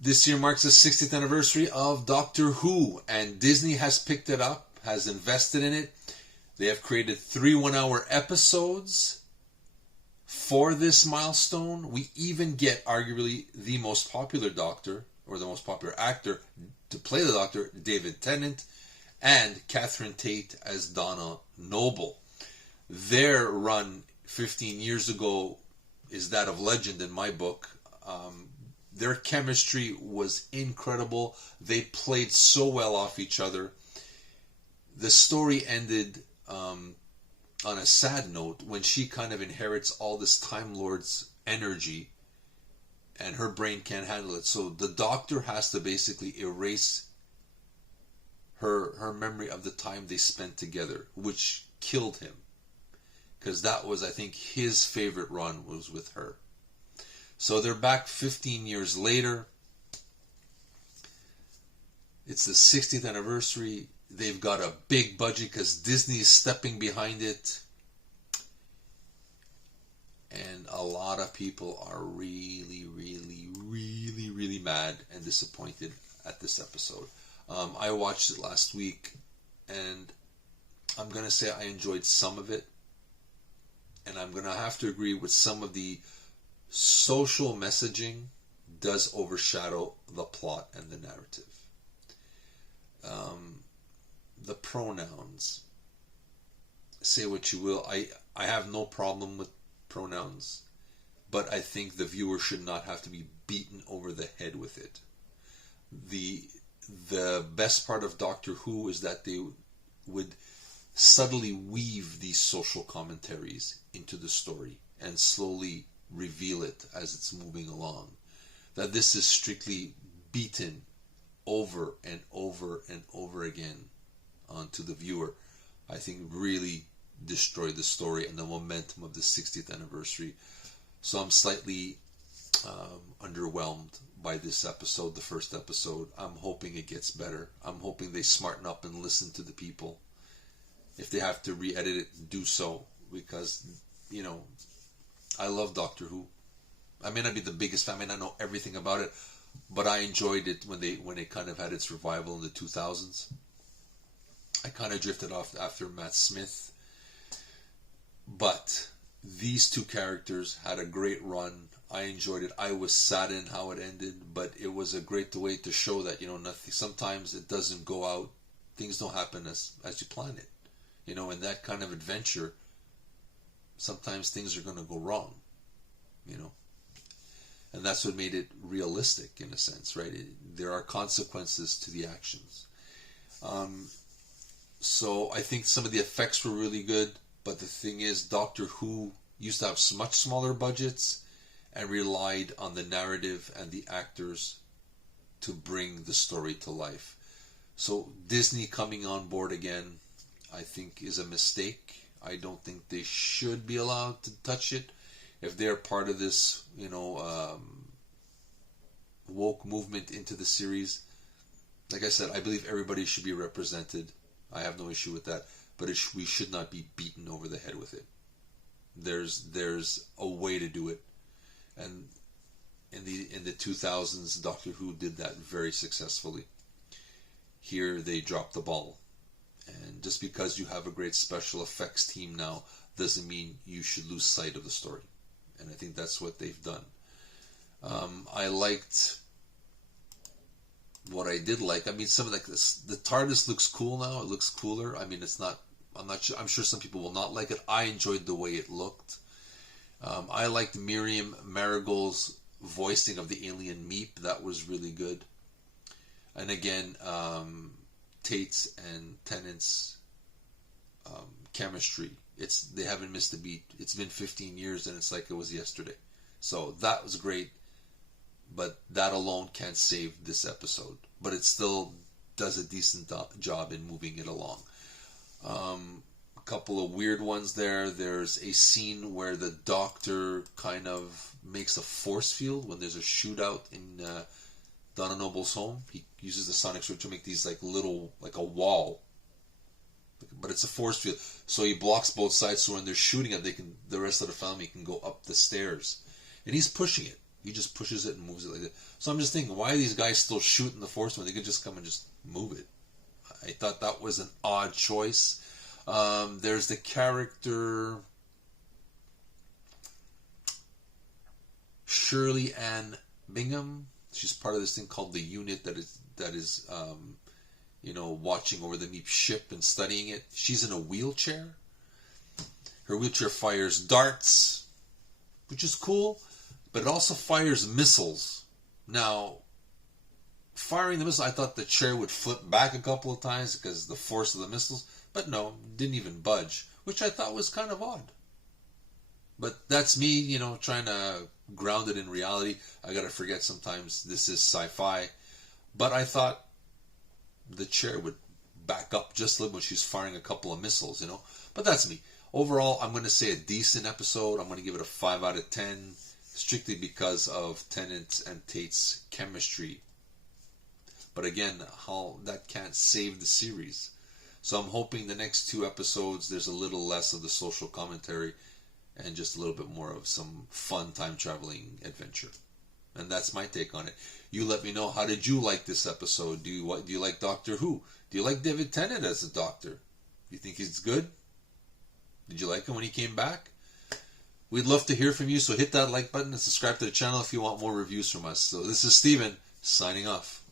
This year marks the 60th anniversary of Doctor Who, and Disney has picked it up, has invested in it. They have created 3 one-hour episodes for this milestone. We even get arguably the most popular Doctor, or the most popular actor to play the Doctor, David Tennant, and Catherine Tate as Donna Noble. Their run 15 years ago is that of legend in my book. Their chemistry was incredible. They played so well off each other. The story ended on a sad note when she kind of inherits all this Time Lord's energy and her brain can't handle it. So the Doctor has to basically erase her memory of the time they spent together, which killed him. Because that was, I think, his favorite run was with her. So they're back 15 years later. It's the 60th anniversary. They've got a big budget because Disney is stepping behind it. And a lot of people are really, really, really, really mad and disappointed at this episode. I watched it last week, and I'm going to say I enjoyed some of it. And I'm going to have to agree with some of the social messaging does overshadow the plot and the narrative. The pronouns. Say what you will. I have no problem with pronouns, but I think the viewer should not have to be beaten over the head with it. The best part of Doctor Who is that they would subtly weave these social commentaries into the story and slowly reveal it as it's moving along. That this is strictly beaten over and over and over again onto the viewer, I think really destroyed the story and the momentum of the 60th anniversary. So I'm slightly underwhelmed by this episode, the first episode. I'm hoping it gets better. I'm hoping they smarten up and listen to the people. If they have to re-edit it, do so. Because, you know, I love Doctor Who. I may not be the biggest fan, I may not know everything about it, but I enjoyed it when it kind of had its revival in the 2000s. I kind of drifted off after Matt Smith. But these two characters had a great run. I enjoyed it. I was saddened how it ended, but it was a great way to show that, you know, nothing. Sometimes it doesn't go out. Things don't happen as you plan it. You know, in that kind of adventure, sometimes things are going to go wrong. You know, and that's what made it realistic in a sense, right? There are consequences to the actions. So I think some of the effects were really good. But the thing is, Doctor Who used to have much smaller budgets and relied on the narrative and the actors to bring the story to life. So Disney coming on board again, I think, is a mistake. I don't think they should be allowed to touch it. If they're part of this, you know, woke movement into the series, like I said, I believe everybody should be represented. I have no issue with that. But we should not be beaten over the head with it. There's a way to do it, and in the 2000s, Doctor Who did that very successfully. Here they dropped the ball, and just because you have a great special effects team now doesn't mean you should lose sight of the story. And I think that's what they've done. I liked. What I did like, I mean, some of the TARDIS looks cool now. It looks cooler. I mean, it's not. I'm not sure. I'm sure some people will not like it. I enjoyed the way it looked. I liked Miriam Marigold's voicing of the alien Meep. That was really good. And again, Tate's and Tennant's chemistry. They haven't missed a beat. It's been 15 years, and it's like it was yesterday. So that was great. But that alone can't save this episode. But it still does a decent job in moving it along. A couple of weird ones there. There's a scene where the Doctor kind of makes a force field when there's a shootout in Donna Noble's home. He uses the sonic switch to make these like a wall. But it's a force field. So he blocks both sides so when they're shooting it, the rest of the family can go up the stairs. And he's pushing it. He just pushes it and moves it like that. So I'm just thinking, why are these guys still shooting the Force when they could just come and just move it? I thought that was an odd choice. There's the character Shirley Ann Bingham. She's part of this thing called the unit that is watching over the Meep ship and studying it. She's in a wheelchair. Her wheelchair fires darts, which is cool, but it also fires missiles. Now, firing the missile, I thought the chair would flip back a couple of times because of the force of the missiles, but no, didn't even budge, which I thought was kind of odd. But that's me, trying to ground it in reality. I gotta forget sometimes this is sci-fi. But I thought the chair would back up just like when she's firing a couple of missiles, But that's me. Overall, I'm going to say a decent episode. I'm going to give it a 5 out of 10, strictly because of Tennant and Tate's chemistry. But again, that can't save the series. So I'm hoping the next 2 episodes, there's a little less of the social commentary and just a little bit more of some fun time-traveling adventure. And that's my take on it. You let me know, how did you like this episode? Do you like Doctor Who? Do you like David Tennant as a Doctor? Do you think he's good? Did you like him when he came back? We'd love to hear from you, so hit that like button and subscribe to the channel if you want more reviews from us. So this is Steven, signing off.